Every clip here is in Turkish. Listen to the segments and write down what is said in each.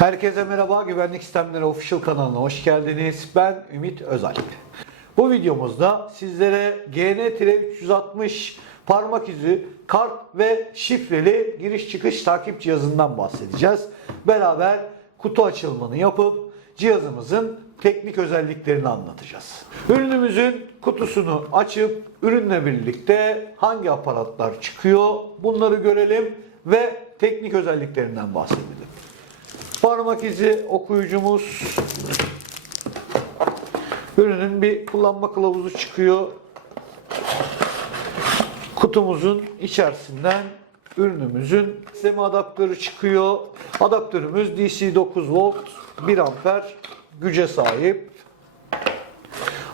Herkese merhaba, Güvenlik Sistemleri Official kanalına hoş geldiniz. Ben Ümit Özalp. Bu videomuzda sizlere GN-360 parmak izi, kart ve şifreli giriş çıkış takip cihazından bahsedeceğiz. Beraber kutu açılımını yapıp cihazımızın teknik özelliklerini anlatacağız. Ürünümüzün kutusunu açıp ürünle birlikte hangi aparatlar çıkıyor bunları görelim ve teknik özelliklerinden bahsedelim. Parmak izi okuyucumuz. Ürünün bir kullanma kılavuzu çıkıyor. Kutumuzun içerisinden ürünümüzün sistemi adaptörü çıkıyor. Adaptörümüz DC 9 volt 1 amper güce sahip.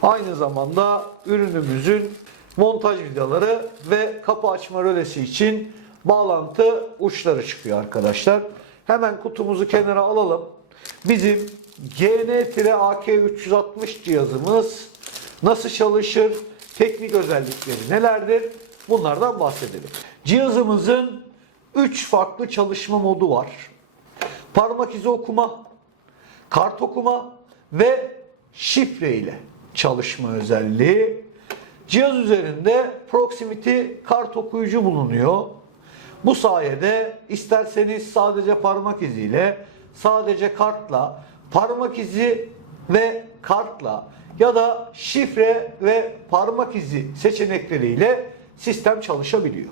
Aynı zamanda ürünümüzün montaj vidaları ve kapı açma rölesi için bağlantı uçları çıkıyor arkadaşlar. Hemen kutumuzu kenara alalım. Bizim GN-AK360 cihazımız nasıl çalışır? Teknik özellikleri nelerdir? Bunlardan bahsedelim. Cihazımızın 3 farklı çalışma modu var. Parmak izi okuma, kart okuma ve şifre ile çalışma özelliği. Cihaz üzerinde proximity kart okuyucu bulunuyor. Bu sayede isterseniz sadece parmak iziyle, sadece kartla, parmak izi ve kartla ya da şifre ve parmak izi seçenekleriyle sistem çalışabiliyor.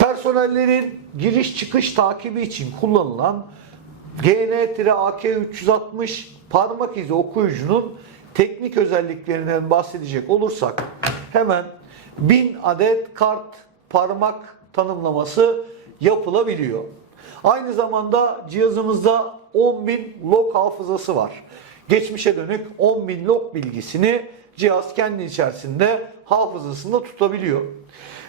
Personellerin giriş çıkış takibi için kullanılan GN-AK360 parmak izi okuyucunun teknik özelliklerinden bahsedecek olursak hemen 1000 adet kart parmak tanımlaması yapılabiliyor. Aynı zamanda cihazımızda 10.000 log hafızası var. Geçmişe dönük 10.000 log bilgisini cihaz kendi içerisinde hafızasında tutabiliyor.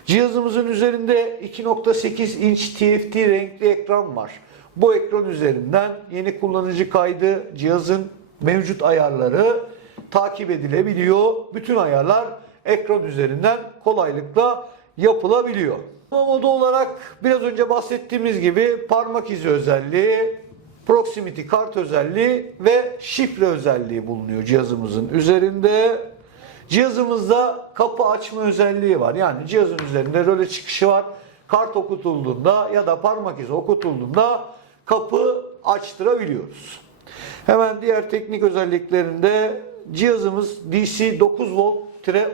Cihazımızın üzerinde 2.8 inç TFT renkli ekran var. Bu ekran üzerinden yeni kullanıcı kaydı, cihazın mevcut ayarları takip edilebiliyor. Bütün ayarlar ekran üzerinden kolaylıkla yapılabiliyor. Ama modu olarak biraz önce bahsettiğimiz gibi parmak izi özelliği, proximity kart özelliği ve şifre özelliği bulunuyor cihazımızın üzerinde. Cihazımızda kapı açma özelliği var. Yani cihazın üzerinde röle çıkışı var. Kart okutulduğunda ya da parmak izi okutulduğunda kapı açtırabiliyoruz. Hemen diğer teknik özelliklerinde cihazımız DC 9 volt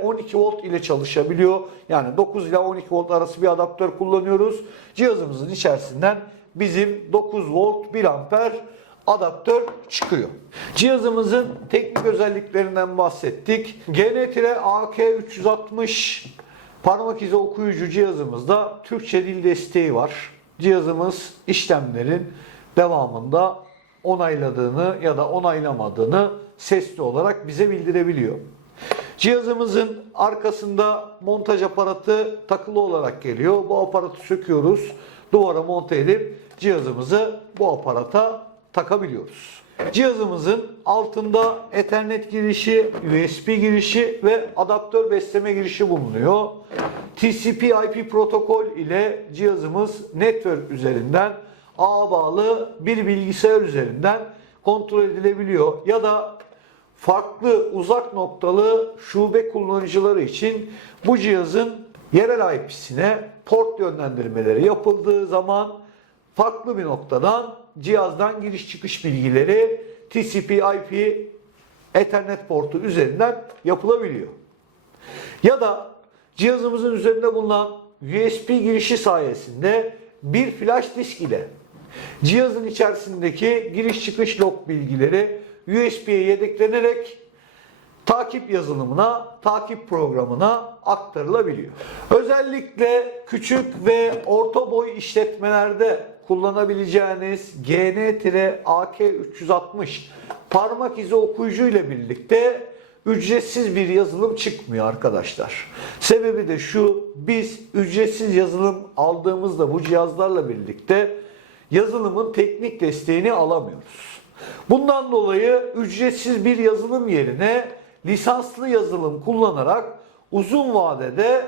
12 volt ile çalışabiliyor. Yani 9 ile 12 volt arası bir adaptör kullanıyoruz. Cihazımızın içerisinden bizim 9 volt 1 amper adaptör çıkıyor. Cihazımızın teknik özelliklerinden bahsettik. GN-AK360 parmak izi okuyucu cihazımızda Türkçe dil desteği var. Cihazımız işlemlerin devamında onayladığını ya da onaylamadığını sesli olarak bize bildirebiliyor. Cihazımızın arkasında montaj aparatı takılı olarak geliyor. Bu aparatı söküyoruz. Duvara monte edip cihazımızı bu aparata takabiliyoruz. Cihazımızın altında Ethernet girişi, USB girişi ve adaptör besleme girişi bulunuyor. TCP/IP protokol ile cihazımız network üzerinden ağa bağlı bir bilgisayar üzerinden kontrol edilebiliyor ya da farklı uzak noktalı şube kullanıcıları için bu cihazın yerel IP'sine port yönlendirmeleri yapıldığı zaman farklı bir noktadan cihazdan giriş çıkış bilgileri TCP/IP Ethernet portu üzerinden yapılabiliyor. Ya da cihazımızın üzerinde bulunan USB girişi sayesinde bir flash disk ile cihazın içerisindeki giriş çıkış log bilgileri USB'ye yedeklenerek takip yazılımına, takip programına aktarılabiliyor. Özellikle küçük ve orta boy işletmelerde kullanabileceğiniz GN-AK360 parmak izi okuyucu ile birlikte ücretsiz bir yazılım çıkmıyor arkadaşlar. Sebebi de şu, biz ücretsiz yazılım aldığımızda bu cihazlarla birlikte yazılımın teknik desteğini alamıyoruz. Bundan dolayı ücretsiz bir yazılım yerine lisanslı yazılım kullanarak uzun vadede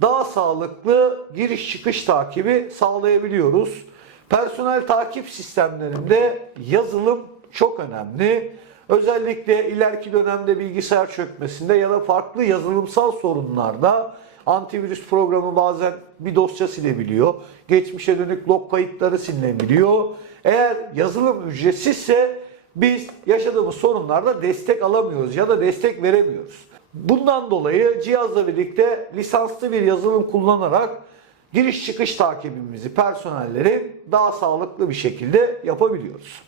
daha sağlıklı giriş çıkış takibi sağlayabiliyoruz. Personel takip sistemlerinde yazılım çok önemli. Özellikle ileriki dönemde bilgisayar çökmesinde ya da farklı yazılımsal sorunlarda antivirüs programı bazen bir dosya silebiliyor. Geçmişe dönük log kayıtları silinebiliyor. Eğer yazılım ücretsizse biz yaşadığımız sorunlarda destek alamıyoruz ya da destek veremiyoruz. Bundan dolayı cihazla birlikte lisanslı bir yazılım kullanarak giriş çıkış takibimizi personellerin daha sağlıklı bir şekilde yapabiliyoruz.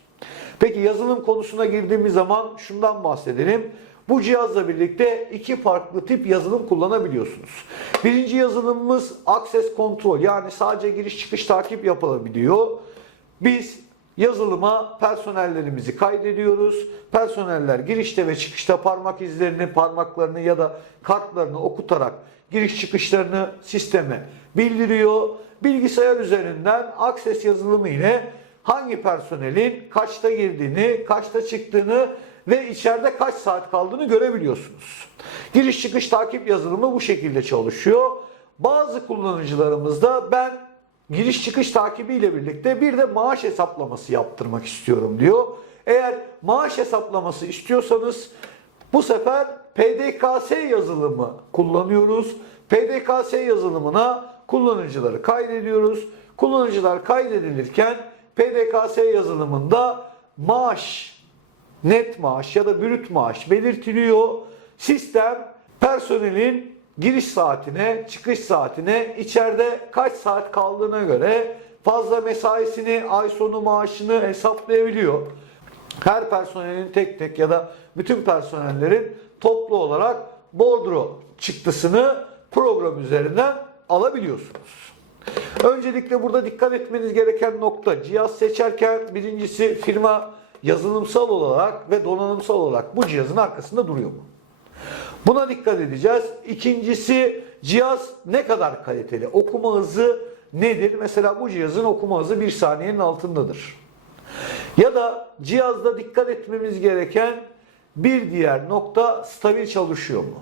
Peki yazılım konusuna girdiğimiz zaman şundan bahsedelim. Bu cihazla birlikte iki farklı tip yazılım kullanabiliyorsunuz. Birinci yazılımımız Access Control yani sadece giriş çıkış takip yapılabiliyor. Biz yazılıma personellerimizi kaydediyoruz. Personeller girişte ve çıkışta parmak izlerini, parmaklarını ya da kartlarını okutarak giriş çıkışlarını sisteme bildiriyor. Bilgisayar üzerinden Access yazılımı ile hangi personelin kaçta girdiğini, kaçta çıktığını ve içeride kaç saat kaldığını görebiliyorsunuz. Giriş çıkış takip yazılımı bu şekilde çalışıyor. Bazı kullanıcılarımızda ben giriş çıkış takibi ile birlikte bir de maaş hesaplaması yaptırmak istiyorum diyor. Eğer maaş hesaplaması istiyorsanız bu sefer PDKS yazılımı kullanıyoruz. PDKS yazılımına kullanıcıları kaydediyoruz. Kullanıcılar kaydedilirken PDKS yazılımında maaş, net maaş ya da brüt maaş belirtiliyor. Sistem personelin giriş saatine, çıkış saatine, içeride kaç saat kaldığına göre fazla mesaisini, ay sonu maaşını hesaplayabiliyor. Her personelin tek tek ya da bütün personellerin toplu olarak bordro çıktısını program üzerinden alabiliyorsunuz. Öncelikle burada dikkat etmeniz gereken nokta cihaz seçerken birincisi firma yazılımsal olarak ve donanımsal olarak bu cihazın arkasında duruyor mu? Buna dikkat edeceğiz. İkincisi cihaz ne kadar kaliteli? Okuma hızı nedir? Mesela bu cihazın okuma hızı 1 saniyenin altındadır. Ya da cihazda dikkat etmemiz gereken bir diğer nokta stabil çalışıyor mu?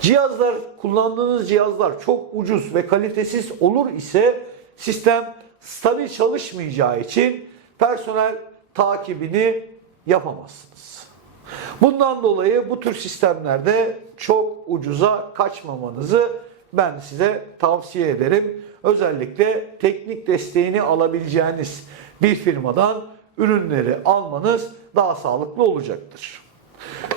Cihazlar, kullandığınız cihazlar çok ucuz ve kalitesiz olur ise sistem stabil çalışmayacağı için personel takibini yapamazsınız. Bundan dolayı bu tür sistemlerde çok ucuza kaçmamanızı ben size tavsiye ederim. Özellikle teknik desteğini alabileceğiniz bir firmadan ürünleri almanız daha sağlıklı olacaktır.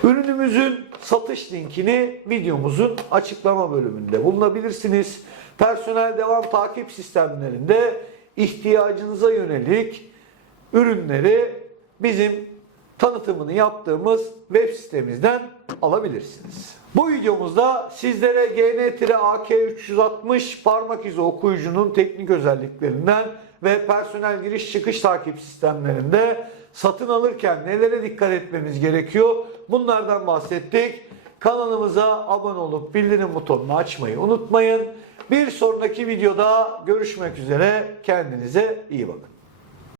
Ürünümüzün satış linkini videomuzun açıklama bölümünde bulunabilirsiniz. Personel devam takip sistemlerinde ihtiyacınıza yönelik ürünleri bizim tanıtımını yaptığımız web sitemizden alabilirsiniz. Bu videomuzda sizlere GN-AK360 parmak izi okuyucunun teknik özelliklerinden ve personel giriş çıkış takip sistemlerinde satın alırken nelere dikkat etmemiz gerekiyor bunlardan bahsettik. Kanalımıza abone olup bildirim butonunu açmayı unutmayın. Bir sonraki videoda görüşmek üzere. Kendinize iyi bakın.